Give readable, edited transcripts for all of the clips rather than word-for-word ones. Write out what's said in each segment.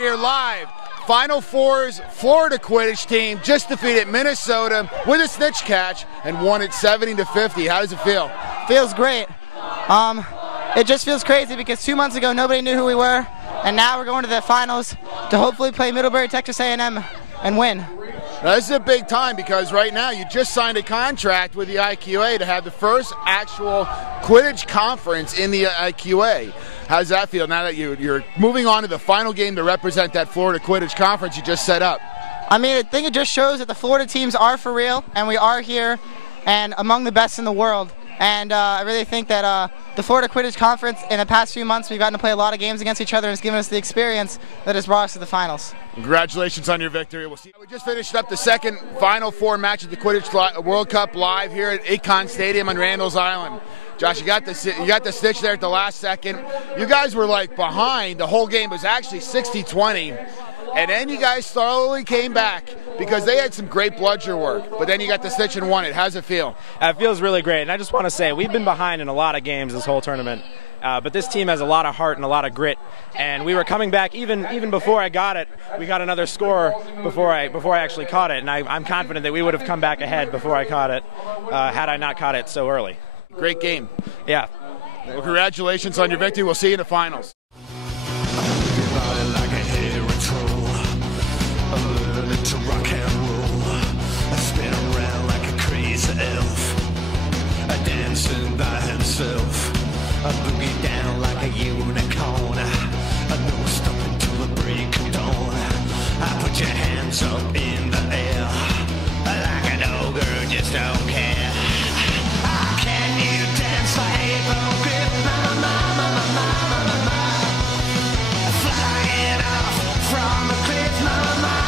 Here live, Final Four's Florida Quidditch team just defeated Minnesota with a snitch catch and won it 70-50. How does it feel? Feels great. It just feels crazy because 2 months ago nobody knew who we were, and now we're going to the finals to hopefully play Middlebury, Texas A&M, and win. Now, this is a big time because right now you just signed a contract with the IQA to have the first actual Quidditch conference in the IQA. How does that feel now that you're moving on to the final game to represent that Florida Quidditch conference you just set up? I mean, I think it just shows that the Florida teams are for real, and we are here and among the best in the world. And I really think that the Florida Quidditch Conference, in the past few months, we've gotten to play a lot of games against each other, and it's given us the experience that has brought us to the finals. Congratulations on your victory. We'll see. We just finished up the second Final Four match of the Quidditch World Cup live here at Icon Stadium on Randall's Island. Josh, you got the stitch there at the last second. You guys were like behind. The whole game was actually 60-20. And then you guys slowly came back because they had some great bludger work. But then you got the stitch and won it. How's it feel? It feels really great. And I just want to say, we've been behind in a lot of games this whole tournament. But this team has a lot of heart and a lot of grit. And we were coming back even before I got it. We got another score before I actually caught it. And I'm confident that we would have come back ahead before I caught it had I not caught it so early. Great game. Yeah. Well, congratulations on your victory. We'll see you in the finals. To rock and roll, I spin around like a crazy elf, dancing by himself, I boogie down like a unicorn, no stopping till the break of dawn. I put your hands up in the air, like an ogre, just don't care. Can you dance like Hippogriff? Mama, mama, mama, mama, mama, flying off from a cliff, mama, mama.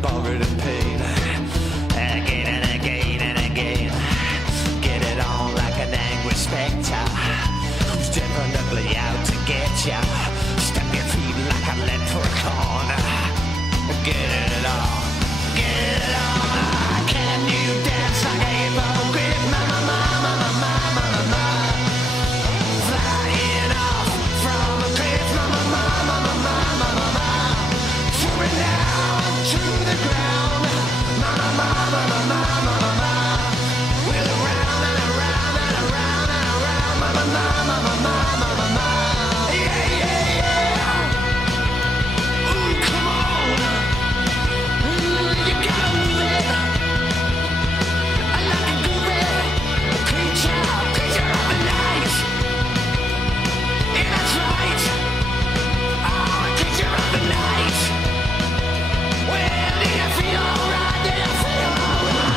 Bothered and pain, again and again and again. Get it on like an angry spectre who's definitely out to get ya. Step your feet like a leprechaun. Get it on, get it on. Can you dance like a hippogriff? Mama, mama, mama, mama, mama. Flying off from a cliff. Mama, mama, mama, mama, mama. Soaring down to the ground, mama, mama, mama, mama, mama. Wheel around and around and around and around, mama, mama, mama, mama, mama. Yeah, yeah, yeah. Ooh, come on. You gotta move it. I like a groovy creature of the night. Yeah, that's right. Oh, a creature of the night. Well, do you feel alright? Do you feel alright?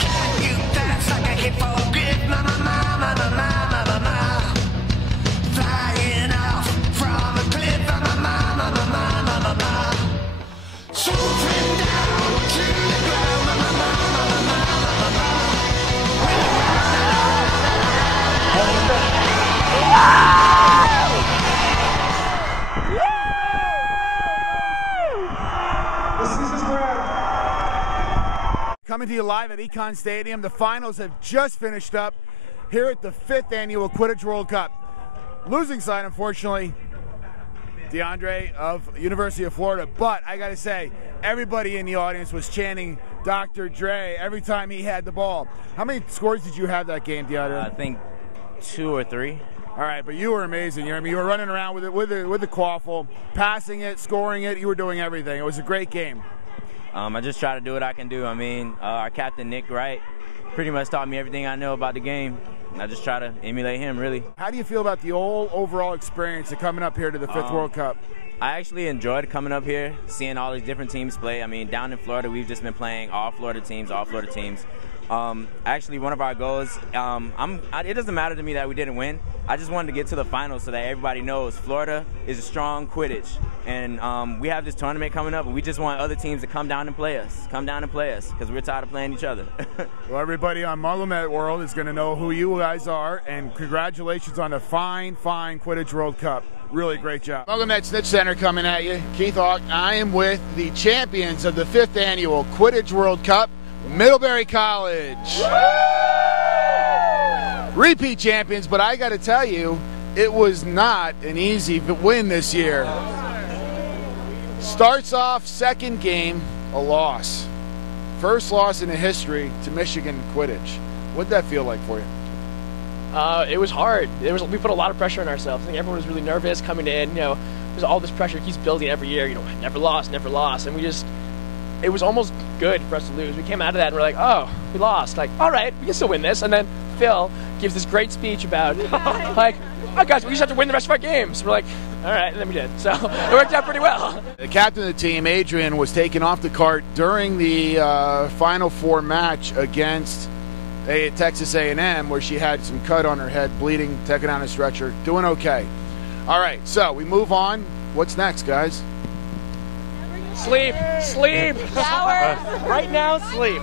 Can you dance like a hippogriff? Mama, mama, mama, mama, mama. Flying off from a cliff. Mama, mama, mama, mama, mama. Swooping down to the ground. Mama, mama, mama, mama. Coming to you live at Econ Stadium. The finals have just finished up here at the 5th annual Quidditch World Cup. Losing side, unfortunately, DeAndre of University of Florida. But I gotta say, everybody in the audience was chanting Dr. Dre every time he had the ball. How many scores did you have that game, DeAndre? I think 2 or 3. All right, but you were amazing. You know what I mean? You were running around with the quaffle, passing it, scoring it. You were doing everything. It was a great game. I just try to do what I can do. I mean, our captain, Nick Wright, pretty much taught me everything I know about the game. And I just try to emulate him, really. How do you feel about the whole overall experience of coming up here to the 5th World Cup? I actually enjoyed coming up here, seeing all these different teams play. I mean, down in Florida, we've just been playing all Florida teams. Actually, one of our goals, it doesn't matter to me that we didn't win. I just wanted to get to the finals so that everybody knows Florida is a strong Quidditch. And we have this tournament coming up, and we just want other teams to come down and play us. Come down and play us, because we're tired of playing each other. Well, everybody on MuggleNet World is going to know who you guys are, and congratulations on a fine, fine Quidditch World Cup. Really great job. MuggleNet Snitch Center coming at you. Keith Hawk. I am with the champions of the 5th annual Quidditch World Cup, Middlebury College. Repeat champions, but I got to tell you, it was not an easy win this year. Starts off second game, a loss. First loss in the history to Michigan Quidditch. What'd that feel like for you? It was hard. We put a lot of pressure on ourselves. I think everyone was really nervous coming in. There's all this pressure keeps building every year. Never lost, and it was almost good for us to lose. We came out of that and we're like, oh, we lost. Like, all right, we can still win this. And then Phil gives this great speech about, like, oh, guys, we just have to win the rest of our games. We're like, all right, and then we did. So it worked out pretty well. The captain of the team, Adrian, was taken off the cart during the Final Four match against Texas A&M, where she had some cut on her head, bleeding, taken on a stretcher, doing okay. All right, so we move on. What's next, guys? Sleep. Shower. Right now, sleep.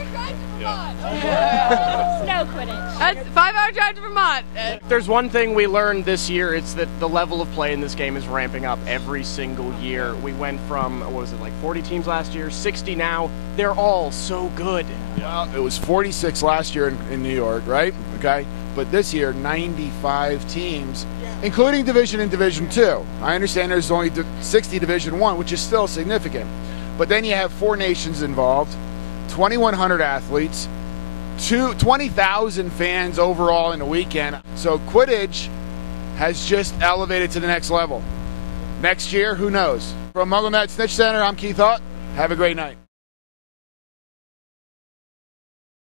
Snow Quidditch. That's 5-hour drive to Vermont. If there's one thing we learned this year, it's that the level of play in this game is ramping up every single year. We went from, 40 teams last year, 60 now. They're all so good. Well, it was 46 last year in New York, right? Okay. But this year, 95 teams, including Division and Division II. I understand there's only 60 Division I, which is still significant. But then you have 4 nations involved, 2,100 athletes, 20,000 fans overall in the weekend. So Quidditch has just elevated to the next level. Next year, who knows? From MuggleNet Snitch Center, I'm Keith Hawk. Have a great night.